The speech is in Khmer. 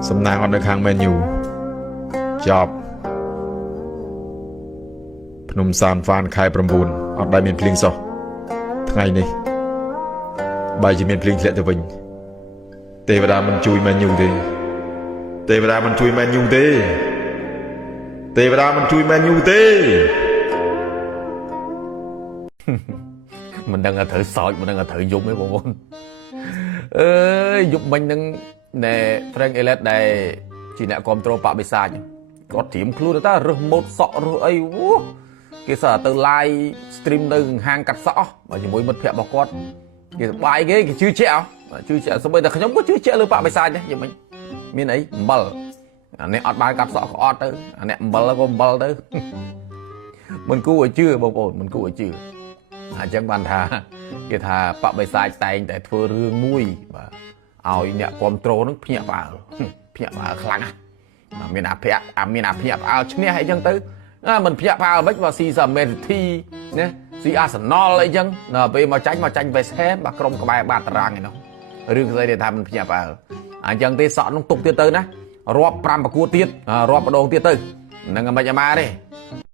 Sầm nang ở nơi khang menu job ភ្នំសានហ្វានខែ9អត់ដែលមានភ្លៀងសោះថ្ងៃនេះបាយជាមានភ្លៀងធ្លាក់ទៅវិញទេវតាមិនជួយមែនយូទេទេវតាមិនជួយមែនយូទេទេវតាមិនជួយមែនយូទេមិនដឹងថាត្រូវសោចមិនដឹងថាត្រូវយំទេបងប្អូនអើយយប់មិញនឹងណែ Frank Elliott ដែលជាអ្នកគ្រប់គ្រងបកបិសាចគាត់ត្រៀមខ្លួនទៅរើសម៉ូតសក់រើសអីគេសើទៅ live stream នៅហាងកាត់សក់បើជាមួយមិត្តភ័ក្តិរបស់គាត់គេសប្បាយគេជឿជាក់ជឿជាក់សូម្បីតែខ្ញុំក៏ជឿជាក់លើបកបិសាចដែរយ៉ាងម៉េចមានអីអំបិលអានេះអត់បានកាត់សក់ក៏អត់ទៅអានេះអំបិលក៏អំបិលទៅមិនគួរឲ្យជឿបងប្អូនមិនគួរឲ្យជឿអញ្ចឹងបានថាគេថាបកបិសាចតែងតែធ្វើរឿងមួយបាទឲ្យអ្នកគ្រប់គ្រងនឹងភ្ញាក់ផ្អើលខ្លាំងណាស់មានអាភ័ក្រមានអាភ័ក្រផ្អើលឈ្នះអីចឹងទៅមិនភ្ញាក់ផ្អើលមិនបើស៊ីសាមេនធីណាស៊ីអាសណលអីចឹងដល់ពេលមកចាញ់West Ham បាទក្រុមក្បែរបាតតារាងឯនោះរឿងស្អីដែលថាមិនភ្ញាក់ផ្អើលអញ្ចឹងទេសក់នោះទុកទៀតទៅណារាប់5ប្រកួតទៀតរាប់ម្ដងទៀតទៅនឹងមិនអាម៉ាទេ